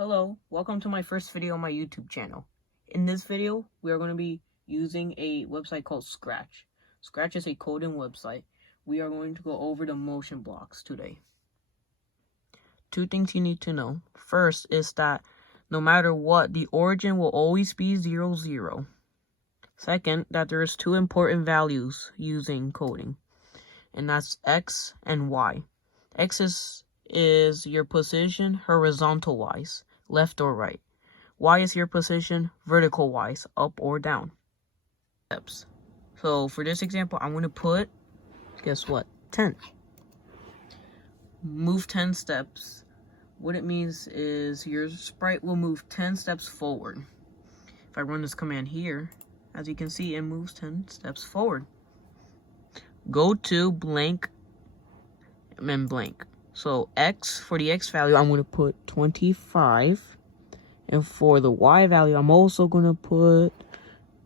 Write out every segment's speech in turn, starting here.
Hello, welcome to my first video on my YouTube channel. In this video, we are going to be using a website called Scratch. Scratch is a coding website. We are going to go over the motion blocks today. Two things you need to know. First is that no matter what, the origin will always be 0, 0. Second, that there's two important values using coding, and that's X and Y. X is your position horizontal wise, left or right. Y is your position vertical wise, up or down. Steps. So for this example, I'm going to put, guess what, 10. Move 10 steps. What it means is your sprite will move 10 steps forward. If I run this command here, as you can see, it moves 10 steps forward. Go to blank and then blank. So X, for the X value, I'm going to put 25. And for the Y value, I'm also going to put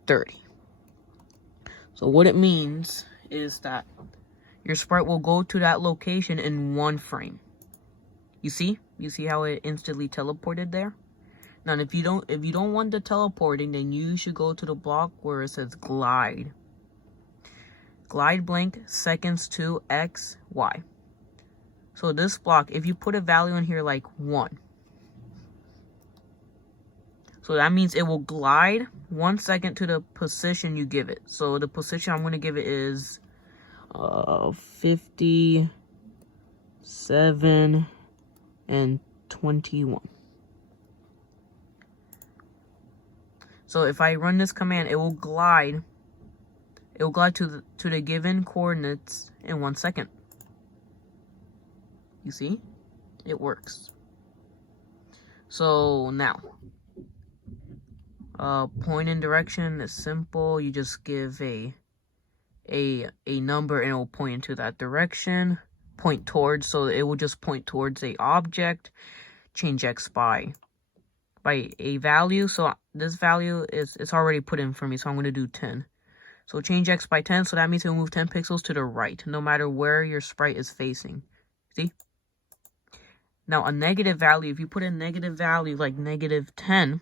30. So what it means is that your sprite will go to that location in 1 frame. You see? You see how it instantly teleported there? Now, if you don't want the teleporting, then you should go to the block where it says glide. Glide blank seconds to X, Y. So this block, if you put a value in here like 1, so that means it will glide 1 second to the position you give it. So the position I'm going to give it is 57 and 21. So if I run this command, it will glide to the given coordinates in 1 second. You see? It works. So now, point and direction is simple. You just give a number and it will point into that direction. Point towards, so it will just point towards a object. Change X by a value. So this value it's already put in for me, so I'm going to do 10. So change X by 10, so that means it will move 10 pixels to the right, no matter where your sprite is facing. See? Now, a negative value, if you put in negative value like -10,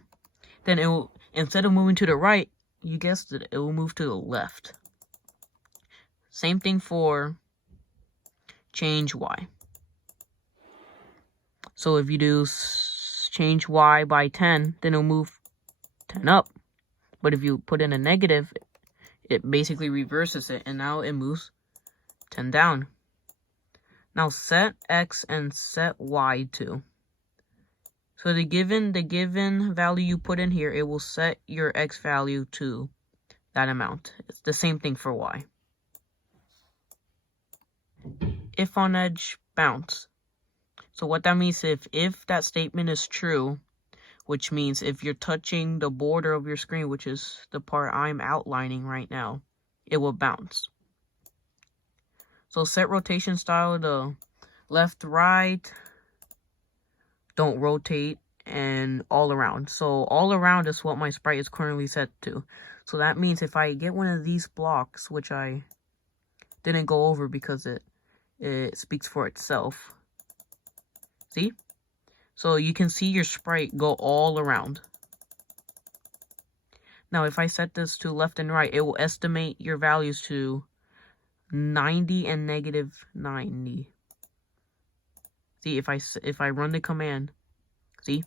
then it will, instead of moving to the right, you guessed it, it will move to the left. Same thing for change Y. So if you do change Y by 10, then it'll move 10 up. But if you put in a negative, it basically reverses it, and now it moves 10 down. Now set X and set Y to. So the given value you put in here, it will set your X value to that amount. It's the same thing for Y. If on edge, bounce. So what that means, if that statement is true, which means if you're touching the border of your screen, which is the part I'm outlining right now, it will bounce. So set rotation style to left, right, don't rotate, and all around. So all around is what my sprite is currently set to. So that means if I get one of these blocks, which I didn't go over because it speaks for itself. See? So you can see your sprite go all around. Now if I set this to left and right, it will estimate your values to 90 and -90. See, if I run the command, see,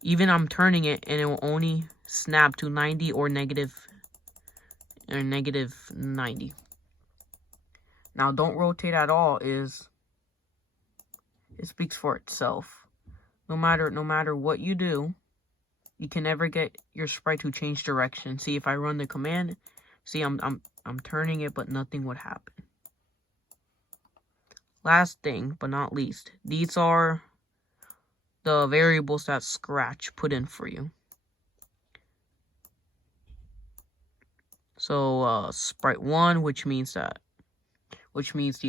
even I'm turning it and it will only snap to 90 or -90. Now don't rotate at all it speaks for itself. No matter what you do, you can never get your sprite to change direction. See, if I run the command, see, I'm turning it, but nothing would happen. Last thing, but not least, these are the variables that Scratch put in for you. So, sprite 1, which means the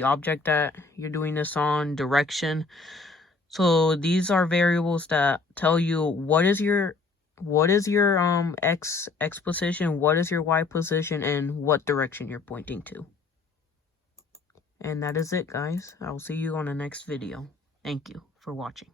object that you're doing this on, direction. So these are variables that tell you what is your X position, what is your Y position, and what direction you're pointing to. And that is it, guys. I'll see you on the next video. Thank you for watching.